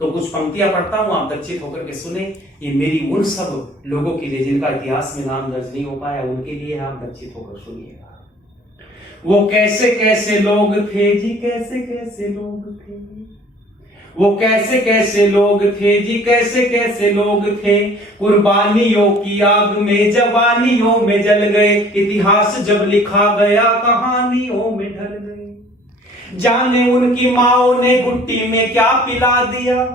तो कुछ पंक्तियां पढ़ता हूं, आप दक्षित होकर के सुने। ये मेरी उन सब लोगों के लिए जिनका इतिहास में नाम दर्ज नहीं हो पाया, उनके लिए आप दक्षित होकर सुनिएगा। वो कैसे कैसे लोग थे जी, कैसे कैसे लोग थे, वो कैसे कैसे लोग थे जी, कैसे कैसे लोग थे, कुर्बानियों की आग में जवानियों में जल गए, इतिहास जब लिखा गया कहानियों में ढल गए। जाने उनकी माओ ने घुट्टी में क्या पिला दिया,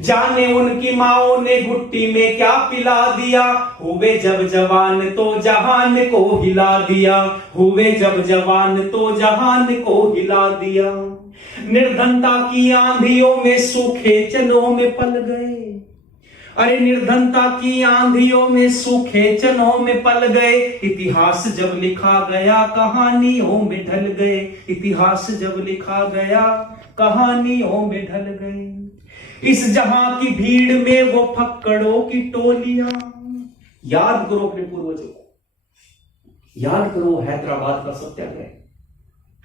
जाने उनकी माओ ने घुट्टी में क्या पिला दिया, हुए जब जवान तो जहान को हिला दिया, हुए जब जवान तो जहान को हिला दिया। निर्धनता की आंधियों में सूखे चनों में पल गए, अरे निर्धनता की आंधियों में सूखे चनों में पल गए, इतिहास जब लिखा गया कहानियों में ढल गए, इतिहास जब लिखा गया कहानियों में ढल गए। इस जहां की भीड़ में वो फक्कड़ों की टोलियां, याद करो अपने पूर्वजों को, याद करो हैदराबाद का सत्याग्रह,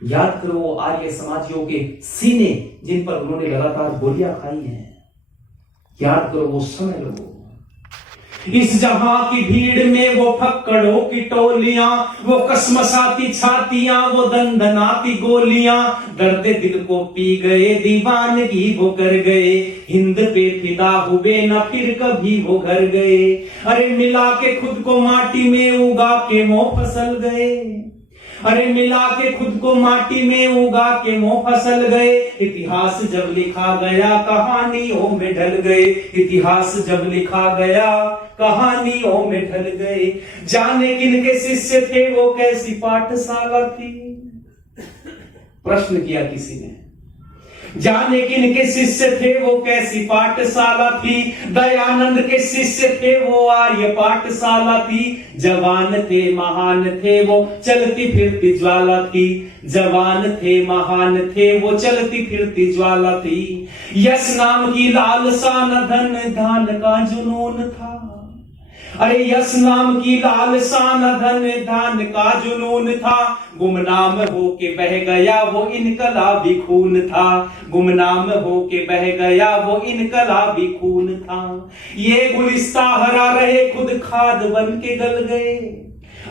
याद करो आर्य समाजियों के सीने जिन पर उन्होंने लगातार गोलियां खाई हैं, याद करो वो समय लोगों। इस जहां की भीड़ में वो फक्कड़ों की टोलियां, वो कसमसाती छातियां, वो दंदनाती गोलियां, दर्द दिल को पी गए दीवानगी वो कर गए, हिंद पे फिदा हुए न फिर कभी वो घर गए। अरे मिला के खुद को माटी में उगा के वो फसल गए, अरे मिला के खुद को माटी में उगा के वो फसल गए, इतिहास जब लिखा गया कहानियों में ढल गए, इतिहास जब लिखा गया कहानियों में ढल गए। जाने किनके शिष्य थे वो कैसी पाठशाला थी, प्रश्न किया किसी ने, जाने किनके शिष्य थे वो कैसी पाठशाला थी, दयानंद के शिष्य थे वो आर्य पाठशाला थी, जवान थे महान थे वो चलती फिरती ज्वाला थी, जवान थे महान थे वो चलती फिरती ज्वाला थी। यश नाम की लालसा न धन धान का जुनून था, अरे यश नाम की लालसा न धन धान का जुनून था, गुमनाम हो के बह गया वो इनकलाबी खून था, गुमनाम हो के बह गया वो इनकलाबी खून था। ये गुलिस्ता हरा रहे खुद खाद बन के गल गए,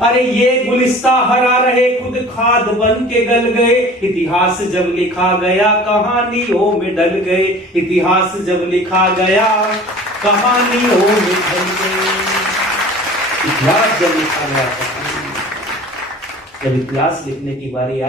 अरे ये गुलिस्ता हरा रहे खुद खाद बन के गल गए, इतिहास जब लिखा गया कहानियों में ढल गए, इतिहास जब लिखा गया कहानियों में ढल गए। इतिहास जब लिखा गया, जब इतिहास लिखने की बारी आई